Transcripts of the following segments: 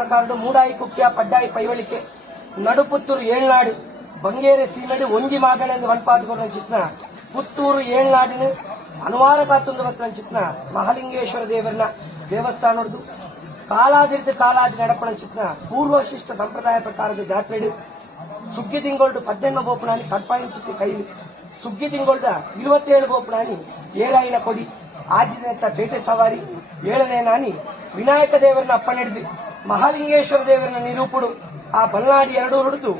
ಪ್ರಕಾರ ಮೂಡಾಯಿ ಕುಕ್ಯ ಪಡ್ಡಾಯಿ ಪೈವಳಿಕೆ, ನಡುಪುತ್ತೂರು ಏಳ್ನಾಡು, ಬಂಗೇರಿ ಸೀನಡಿ ಒಂಜಿ ಮಾಗಣ ಎಂದು ವನ್ಪಾದುಕೊಂಡ ಚಿತ್ರ ಪುತ್ತೂರು ಏಳ್ನಾಡಿನ ಅನುವಾರ ಕಾತುಂದು ಚಿತ್ರ ಮಹಾಲಿಂಗೇಶ್ವರ ದೇವರನ ದೇವಸ್ಥಾನದ್ದು ಕಾಲಾದಿರ್ದು ಕಾಲಾದಿ ನಡಪಣ ಚಿತ್ರ ಪೂರ್ವಶಿಷ್ಟ ಸಂಪ್ರದಾಯ ಪ್ರಕಾರದ ಜಾತ್ರೆಡು ಸುಗ್ಗಿ ತಿಂಗಳು ಪದ್ದೆಣ್ಣ ಬೋಪುಣಾನಿ ಕಡ್ಪಾಯಿಸುತ್ತೆ ಕೈಲಿ ಸುಗ್ಗಿ ತಿಂಗೊಳ್ದ ಇರುವತ್ತೇಳು ಗೋಪುಣಾನಿ ಏರಾಯಿನ ಕೊಡಿ, ಆಜಿನೆತ್ತ ಬೇಟೆ ಸವಾರಿ, ಏಳನೇ ನಾನಿ ವಿನಾಯಕ ದೇವರನ್ನ ಅಪ್ಪನೆಡ್ದು ಮಹಾಲಿಂಗೇಶ್ವರ ದೇವರನ್ನ ನಿರೂಪುಡು ಆ ಬಲ್ನಾಡಿ ಎರಡು ಹೊಡೆದು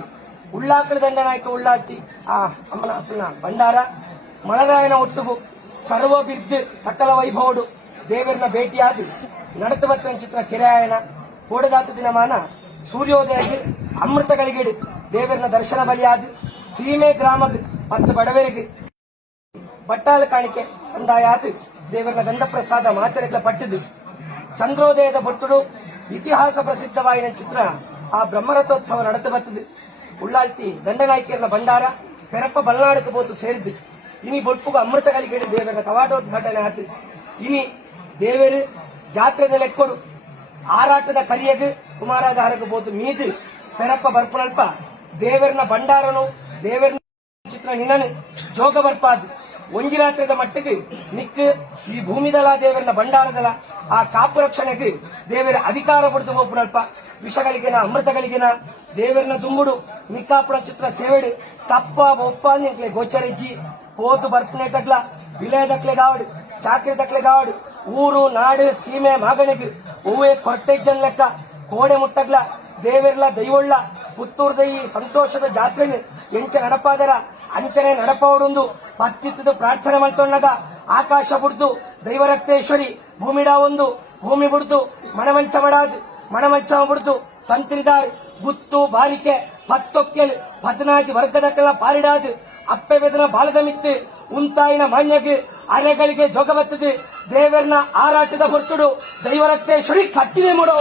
ಉಳ್ಳಾಕಳ ದಂಡನಾಯಕ ಉಳ್ಳಾಡ್ತಿ. ಆ ಅಮ್ಮನ ಅಪ್ಪನ ಭಂಡಾರ ಮಳರಾಯನ ಒಟ್ಟುಗು, ಸರ್ವ ಬಿದ್ದು ಸಕಲ ವೈಭವಡು. ದೇವರನ್ನ ಭೇಟಿಯಾದಿ ನಡತು ಬತ್ತನ ಚಿತ್ರ ಕೆರೆಯಾಯನ ಕೋಡದಾತ ದಿನಮಾನ ಸೂರ್ಯೋದಯಗೆ ಅಮೃತಗಳಿಗೆಡು. ದೇವರನ್ನ ದರ್ಶನ ಬಲಿಯಾದ ಸೀಮೆ ಗ್ರಾಮದ ಮತ್ತು ಬಡವರಿಗೆ ಬಟ್ಟಾಲ ಕಾಣಿಕೆ ಸಂದಾಯ ಆದ ದೇವರನ್ನ ದಂಡ ಪ್ರಸಾದ ಮಾತೆರೆಗಳ ಪಟ್ಟದು. ಚಂದ್ರೋದಯದ ಬೊಟ್ಟುಡು ಇತಿಹಾಸ ಪ್ರಸಿದ್ಧವಾಗಿನ ಚಿತ್ರ ಆ ಬ್ರಹ್ಮರಥೋತ್ಸವ ನಡೆದು ಬರ್ತದೆ. ಉಳ್ಳಾಳ್ತಿ ದಂಡನಾಯ್ಕಿಯರ್ನ ಭಂಡಾರ, ಪೆರಪ್ಪ ಬಲ್ನಾಡಕ್ಕೆ ಬೋತು ಸೇರಿದ್ದು ಇನಿ ಅಮೃತ ಅಮೃತಗಳಿಗೆ ದೇವರ ಕವಾಟೋದ್ಘಾಟನೆ ಆತು. ಇನಿ ದೇವರು ಜಾತ್ರೆದ ಲೆಕ್ಕೊಡು ಆರಾಟದ ಕರಿಯದು ಕುಮಾರಾಧಾರಕ್ಕೆ ಬೋತು ಮೀದು, ಪೆರಪ್ಪ ಬರ್ಪುನಲ್ಪ ದೇವರನ ಭಂಡಾರನು ದೇವರನ ಚಿತ್ರ ನಿನ್ನನು, ಜೋಗ ಬರ್ಪಾದು ಒಂಜಿರಾತ್ರದ ಮಟ್ಟಿಗೆ ನಿಕ್ ಈ ಭೂಮಿದಲ ದೇವರನ್ನ ಭಂಡಾರದಲ, ಆ ಕಾಪು ರಕ್ಷಣೆಗೆ ದೇವರ ಅಧಿಕಾರ ಪಡೆದು ಹೋಗ್ಬಿಡಪ್ಪ. ವಿಷಗಳಿಗೆನ, ಅಮೃತಗಳಿಗೆನ, ದೇವರನ್ನ ತುಂಬುಡು. ನಿಕ್ಕಾಪುರ ಚಿತ್ರ ಸೇವೆಡು. ತಪ್ಪ ಒಪ್ಪ ನಿಂತ್ಲೆ ಗೋಚರ ಇಜ್ಜಿ ಹೋತು ಬರ್ಪನೆ ತಗ್ಲ ವಿಲಯ ದಕ್ಲೆ ಗಾವಡು, ಚಾಕ್ರಿ ದಕ್ಲೆ ಗಾವಡು, ಊರು, ನಾಡು, ಸೀಮೆ, ಮಾಗಣಿಗೆ, ಹೂವೆ, ಕೊರಟೆ ಲೆಕ್ಕ ಕೋಣೆ ಮುಟ್ಟಗ್ಲ ದೇವರ್ಲ ದೈವೊಳ್ಳ, ಪುತ್ತೂರ್ದ ಈ ಸಂತೋಷದ ಜಾತ್ರೆ ಎಂಚ ನಡಪಾದರ ಅಂಚನೆ ನಡಪವಡೊಂದು ಭಕ್ತಿತ್ವದ ಪ್ರಾರ್ಥನೆ ಮಾಡ್ತೊಂಡಾಗ ಆಕಾಶ ಬುಡ್ದು ದೈವರಕ್ತೇಶ್ವರಿ ಭೂಮಿಡ ಒಂದು ಭೂಮಿ ಬುಡ್ದು ಮಣಮಂಚ ಮಡಾದ್ ಮಣಮಂಚ ಬುಡ್ದು ತಂತ್ರಿದಾರ್ ಗುತ್ತು ಬಾರಿಕೆ ಪದ್ನಾಜಿ ವರ್ಗದಕ್ಕೆಲ್ಲ ಪಾರಿಡಾದ್ ಅಪ್ಪೆ ವೇದನ ಬಾಲದ ಮಿತ್ತು ಉಂತಾಯಿನ ಮಾನ್ಯಗೆ ಅರೆಗಳಿಗೆ ಜೋಗ ಬತ್ತದೆ ದೇವರನ್ನ ಆರಾಟದ ಹೊರತುಡು ದೈವರಕ್ತೇಶ್ವರಿ ಕಟ್ಟಿದೆ ಮಾಡೋ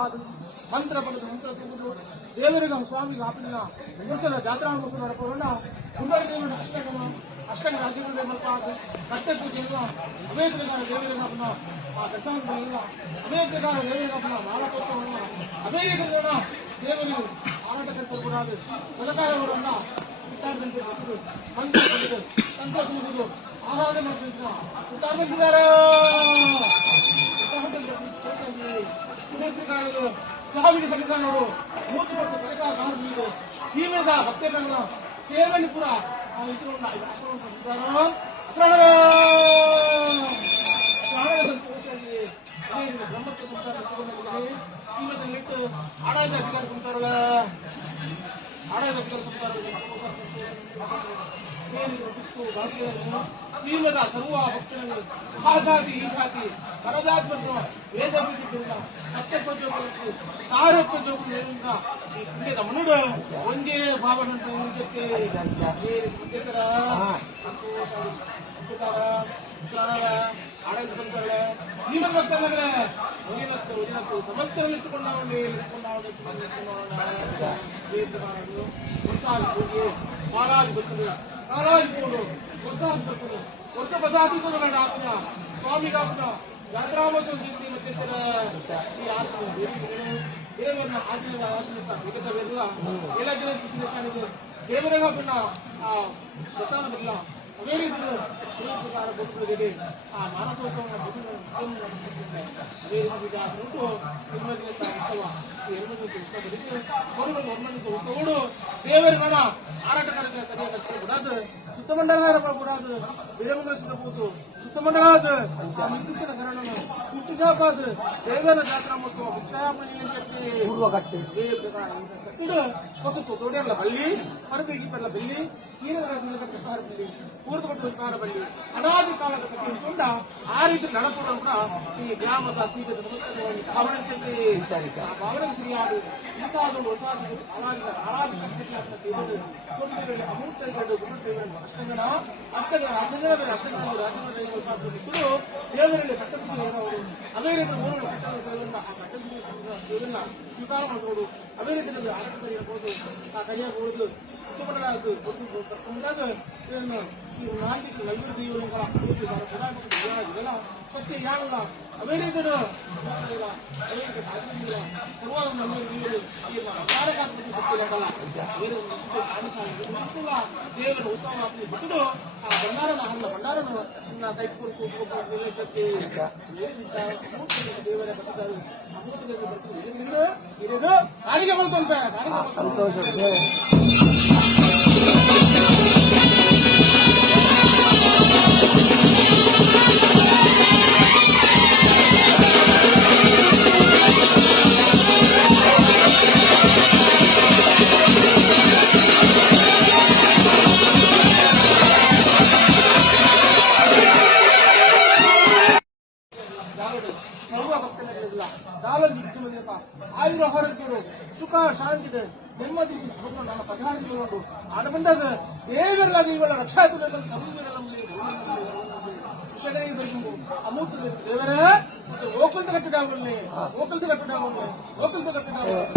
ಅಷ್ಟಬಂಧ ಪ್ರಹ್ಲಾದ ಮಂತ್ರ ಬಂದ ಮಂತ್ರ ತೆಗೆದು ದೇವರಿಗೆ ಸ್ವಾಮಿಗೆ ಆಪಿನ ವರ್ಷದ ಜಾತ್ರಾ ವರ್ಷ ನಡಪೋಣ ಕುಂಬಳ ದೇವರ ಅಷ್ಟಗಮ ಅಷ್ಟಗ ರಾಜ್ಯಗಳ ಮಲ್ಪಾದ ಕಟ್ಟೆ ಪೂಜೆಯನ್ನು ಅನೇಕ ಪ್ರಕಾರ ದೇವರಿಗೆ ನಾವು ಆ ದಶಮಗಳನ್ನು ಅನೇಕ ಪ್ರಕಾರ ದೇವರಿಗೆ ನಾವು ಮಾಲಕೋತ್ಸವವನ್ನು ಅನೇಕ ಪ್ರಕಾರ ದೇವರಿಗೆ ಆರಾಟ ಕಲ್ಪಕೂಡಾದ ಸದಕಾರವರನ್ನ ಹುಟ್ಟಾಡದಂತೆ ಗೊತ್ತಿದ್ದು ಮಂತ್ರ ಬಂದು ಸಂತೋಷ ಮುಗಿದು ಆರಾಧನೆ ಮಾಡ್ತಿದ್ರು ಹುಟ್ಟಾಡ್ತಿದ್ದಾರೆ ಸಾವಿರ ಸಂವಿಧಾನಗಳು ಮೂತು ಕೊಟ್ಟು ಸರ್ಕಾರ ಕಾರಣಗಳು ಸೀಮೆದ ಭಕ್ತರನ್ನ ಸೇವೆಯನ್ನು ಕೂಡ ನಾವು ಇಟ್ಟುಕೊಂಡು ಸಂತೋಷದಲ್ಲಿ ಅನೇಕ ಬ್ರಹ್ಮತ್ವ ಸಂಸಾರ ಇಟ್ಟುಕೊಂಡಿದ್ದಾರೆ ಸೀಮೆದಲ್ಲಿಟ್ಟು ಆಡಳಿತ ಅಧಿಕಾರ ಸಂಸಾರಗಳ ಆಡಳಿತ ಶ್ರೀಮದ ಸರ್ವ ಭಕ್ತರನ್ನು ಆ ಜಾತಿ ಜಾತಿ ಮತ್ತು ವೇದ ಬಿದ್ದಿದ್ದರಿಂದ ಸತ್ಯ ಪಂಚೋಪಕ್ಕೆ ಸಾರತ್ವ ಜೋಗುಗಳಿಂದ ಈ ಪುಣ್ಯದ ಮನುಡು ಒಂದೇ ಭಾವನಂತ ಇದಕ್ಕೆ ಸಂತಾರ ಸಂತೋಷ ಅದ್ಭುತರ ಸ್ನಾನದ ಆಡಳಿತ ಸಂಸ್ಥೆಗಳ ಶ್ರೀಮದ್ ಭಕ್ತರೇ ಉಳಿನತ್ತು ಉಳಿನತ್ತು ಸಮಸ್ತವನ್ನು ಇಟ್ಟುಕೊಂಡಾವಲ್ಲಿ ಇಟ್ಟುಕೊಂಡಾವಲ್ಲಿ ಮಹಾರಾಜ್ ಗೊತ್ತದೆ ಕಾಲಾಜಿಪುರು ವರ್ಷ ಹತ್ತಕ್ಕರು ವರ್ಷ ಪದಾಧಿಕರು ಆತ್ಮ ಸ್ವಾಮಿ ಕಾಪುನ ಯಾತ್ರಾಮೋತ್ಸವ ಜೀವಿತ ಮಧ್ಯಸ್ಥರ ಈ ಆತ್ಮ ದೇವರನ್ನ ಆಜ್ಞೆಯ ಆತ್ಮಿಕ ವಿಕಸವೆಲ್ಲ ಎಲ್ಲ ಜನ ಕಾಣಿದೆ ದೇವರ ಕಾಪುನ ಆ ದಸಾನ ಬಿಲ್ಲ ಅದೇ ರೀತಿ ಪ್ರಕಾರ ಬದುಕುವುದಿದೆ ಆ ಮಾನಕೋಶವನ್ನು ಅದೇ ರೀತಿ ಅದನ್ನು ನಿರ್ಮಲಿತ ಉತ್ಸವ ಈ ಹೆಣ್ಮಕ್ಳು ಉತ್ಸವ ಬದುಕು ಹೊರಗಡೆ ಹೊರಮನಿಗೆ ಉತ್ಸವಗಳು ದೇವರ ಮನ ಆರಾಟಗಾರರ ಸುತ್ತಮಂಡಲ ಕೊಡೋದು ವೀರಮಂಗಲ ಕೂತು ಸುತ್ತಮಂಡಲ ಅದು మిత్రుడు గరణను పుట్టి చేపాదు జయగన జాతర మహోత్సవం ముక్తాయామణి అని చెప్పి పూర్వకట్టు ఇప్పుడు కొసపు తోడేర్ల బల్లి పరుగు పర్ల బల్లి ಕೀರಗರಬಲ್ಲಿ ಪೂರ್ವಪಟ್ಟು ಕಾರಬಲ್ಲಿ ಅನಾದಿ ಕಾಲದ ಕಟ್ಟಿಕೊಂಡು ಆ ರೀತಿ ನಡೆಸೋದನ್ನು ಕೂಡ ಈ ಗ್ರಾಮದ ಸೀಟದ ಗಮನಿಸಲಿ ಭಾವನೆಗೆ ಸರಿಯಾದ ಮುಂತಾದ ಹೊಸ ಆರಾಧನೆ ಆರಾಧನೆ ಅಮೂರ್ತ ಗುರುತಿಗಳು ಅಷ್ಟೊಂದು ನಾವು ಅಷ್ಟೇ ಜನರ ಅಷ್ಟೇ ನಾವು ರಾಜ್ಯದ ಸಿಕ್ಕಲು ದೇವರಲ್ಲಿ ಕಟ್ಟಲು ಅವರು. ಅದೇ ರೀತಿ ಊರುಗಳ ಕಟ್ಟಡಗಳನ್ನು ಆ ಕಟ್ಟಡ ಸ್ವೀಕಾರ ಮಾಡ್ಬೋದು. ಅದೇ ರೀತಿಯಲ್ಲಿ ಆಡಳಿತ ಆ ಕೈಯಾಗ ಉಳಿದು ಸುತ್ತಮುತ್ತಲಾದ ಕರ್ಕೊಂಡಾಗ ಇದನ್ನು ಈ ನಾಲ್ಕು ನೈವೇದ್ಯ ದೇವರುಗಳ ಅಭಿವೃದ್ಧಿ ಇದೆಲ್ಲ ಸತ್ಯ ಯಾವಲ್ಲ ಅದೇ ರೀತಿಯ ಅದೇ ರೀತಿ ರಾಜ್ಯಗಳ ಸರ್ವಾದ ನಮ್ಮ ದೇವರು ಈ ಕಾರ್ಯಕಾತ್ಮಕ ಶಕ್ತಿ ಇರಲ್ಲ ಬೇರೆ ಒಂದು ಇದು ಕಾಣಿಸಾಗಿದೆ ಮಕ್ಕಳ ದೇವರ ಉತ್ಸವ ಹಾಕಿ ಬಿಟ್ಟು ಆ ಭಂಡಾರನ ಹಣ್ಣ ಭಂಡಾರನ ಕೈ ಕೊಟ್ಟು ನಿಲ್ಲಕ್ಕೆ ದೇವರ ಬರ್ತಾರೆ ಅಮೃತದಲ್ಲಿ ಬರ್ತಾರೆ ಇರೋದು ಇರೋದು ಕಾಣಿಗೆ ಬಂತಂತೆ ಕಾಣಿಗೆ ಬಂತು ಸಂತೋಷ ದೇವ ದಾವಡು ಸರ್ವ ನೆಮ್ಮದಿ ಒಂದು ನನ್ನ ಪರಿಹಾರ ತಿಳ್ಕೊಂಡು ಆದ ಮುಂದಾದ ದೇವರಲ್ಲ ಇವುಗಳ ರಕ್ಷಾತಿಗಳನ್ನು ಸಮುದ್ರಗಳಲ್ಲಿ విషయం దొరికింది అమూర్తులు దేవరా ఓకులతో కట్టుగా ఉన్నాయి ఓకులతో కట్టుగా ఉన్నాయి ఓకులతో కట్టుగా ఉన్నాయి